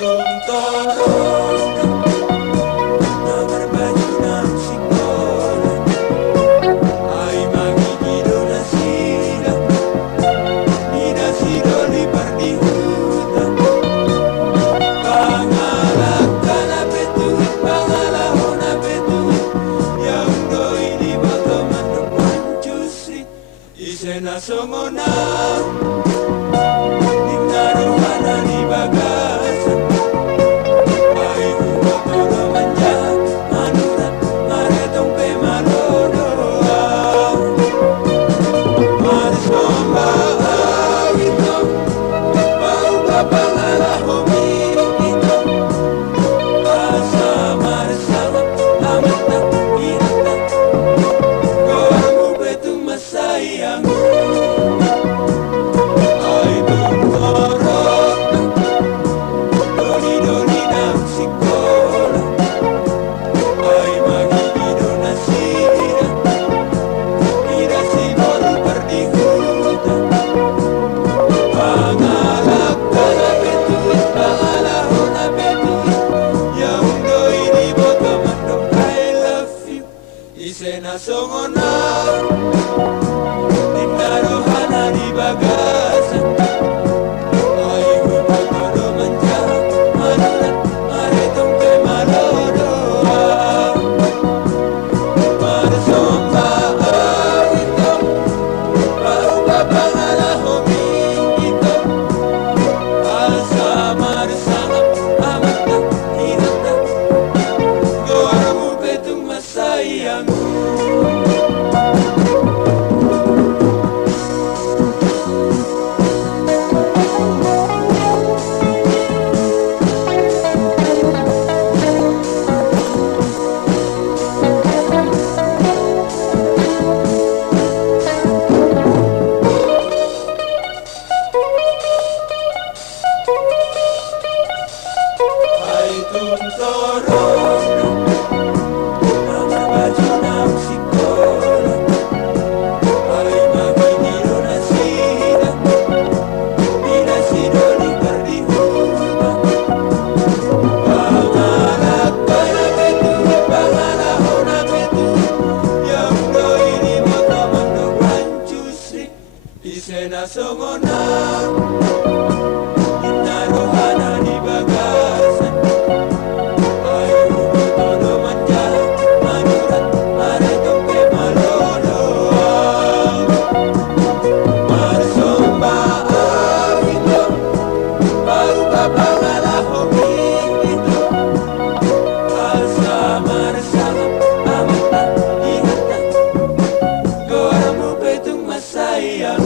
Tuntorong na berbaju dan singkolan ay magigido na sila Nina sidoli pardihutan Pangalak ka na betuit Pangalaho na betuit Yang doi di bagaman Pancusri Ise na songonang Naruhana di bagasan ay huwag manja manurat maretong pe malodoa maris bomba ito bau kapangalaho ito asa maris sangat amat na inata kamu betung masayang ay tuntorong doni-doni ng sikola ay magigido na sila Mira sinol pardihutan Pangalak ka na betuit Pangalaho na betuit Yang doi di boto mandong I love you Ise na songonan Dinarohana di bagasan ay huwag manja manurat maretong pe malodoa marsomba ito bau kapangalaho ito asa marsangap amat na hirap na gawa mo betong masayang ay tuntorong na berbaju ng sikola ay magigido na sila Nina sidoli pardihutan Pangalak ka na betuit Pangalaho na betuit Yang doi di boto mandong I love you Ise na songonan Dinarohana di bagasan ay huwag manja manurat maretong pe malodoa marsomba ito bau kapangalaho ito asa marsangap amat na hirap na ay tuntorong na berbaju ng sikola ay magigido na sila Nina sidoli pardihutan Pangalak ka na betuit Pangalaho na betuit Yang doi di boto mandong pancusri Ise na songonan Dinarohana di bagasan ay huwag manja manurat maretong pe malodoa marsomba ito bau kapangalaho ito asa marsangap amat na hirap na gawa mo betong masayang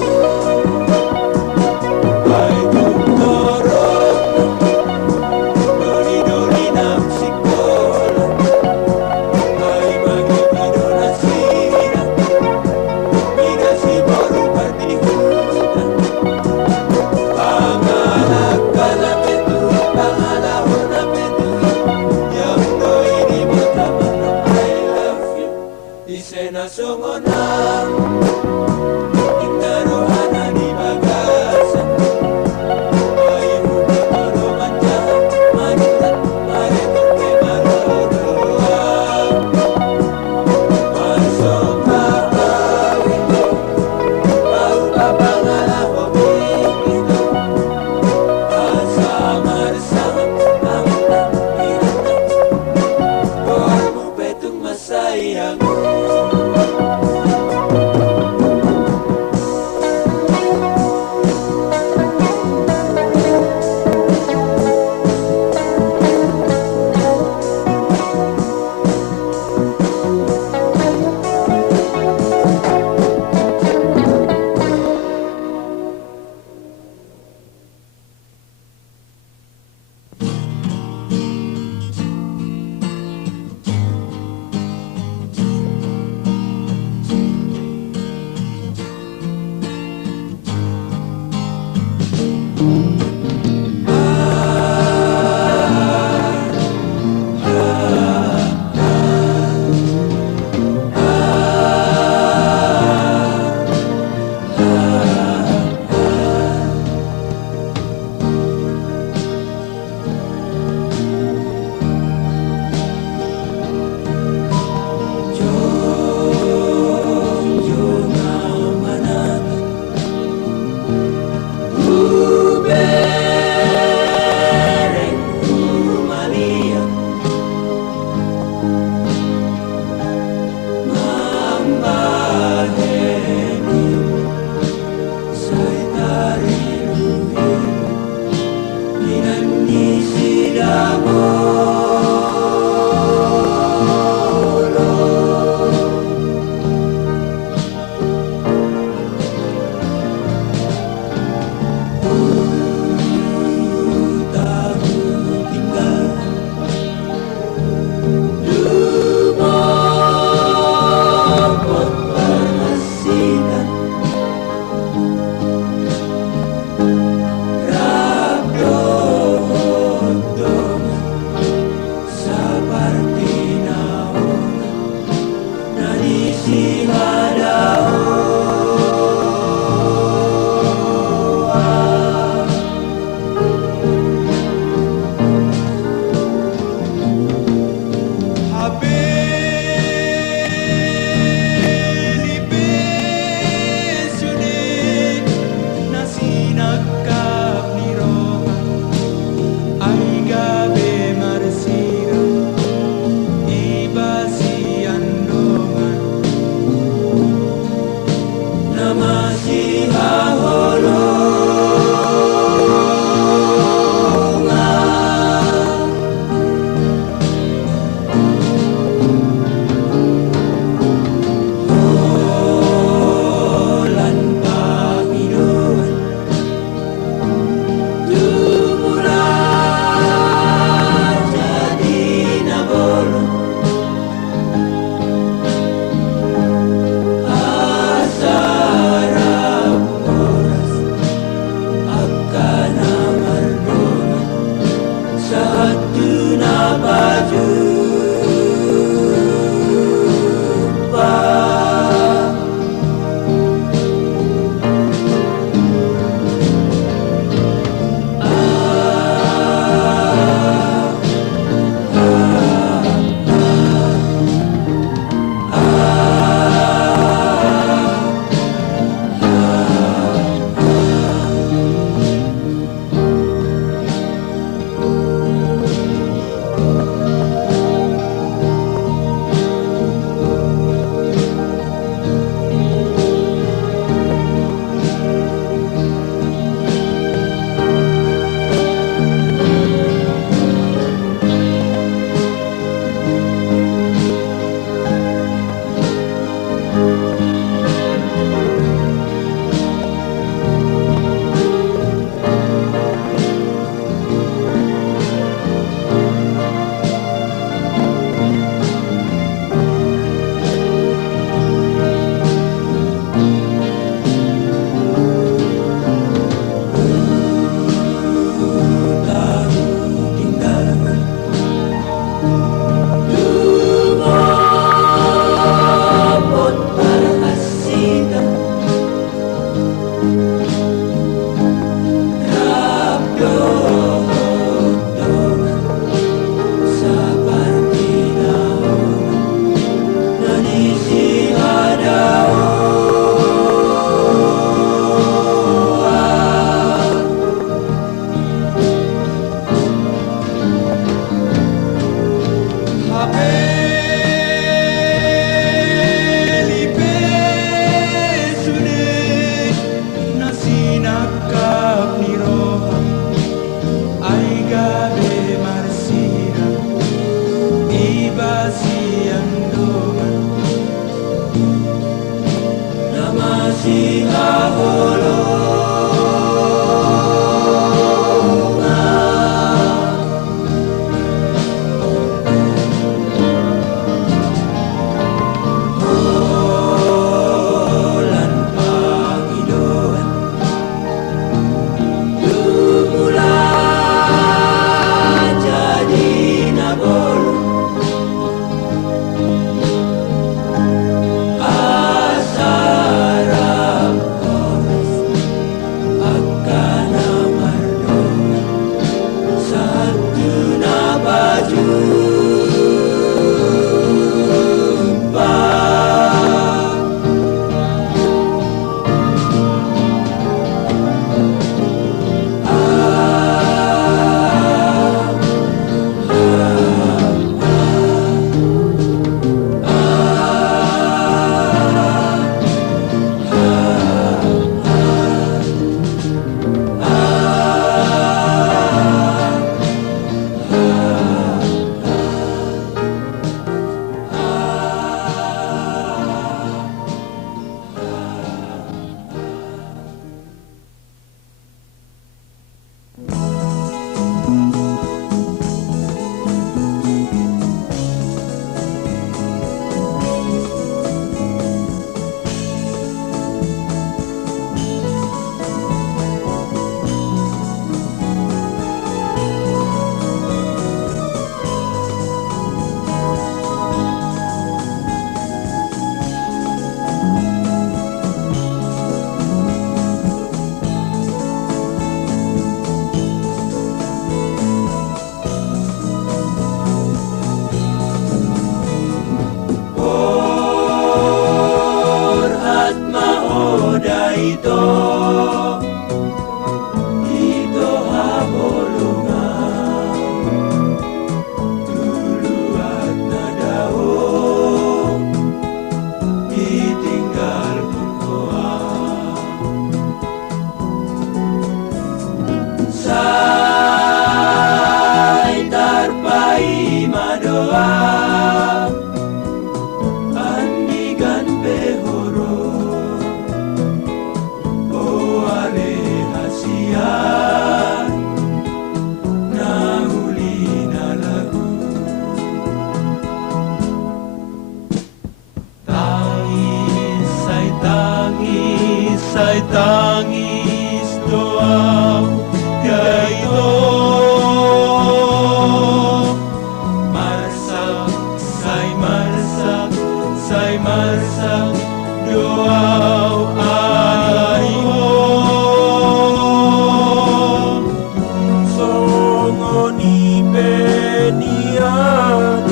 penian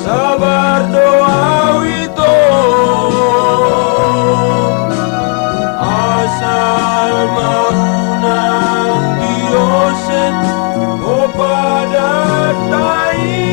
sabar doa wito asal maunang Diyosen o padatai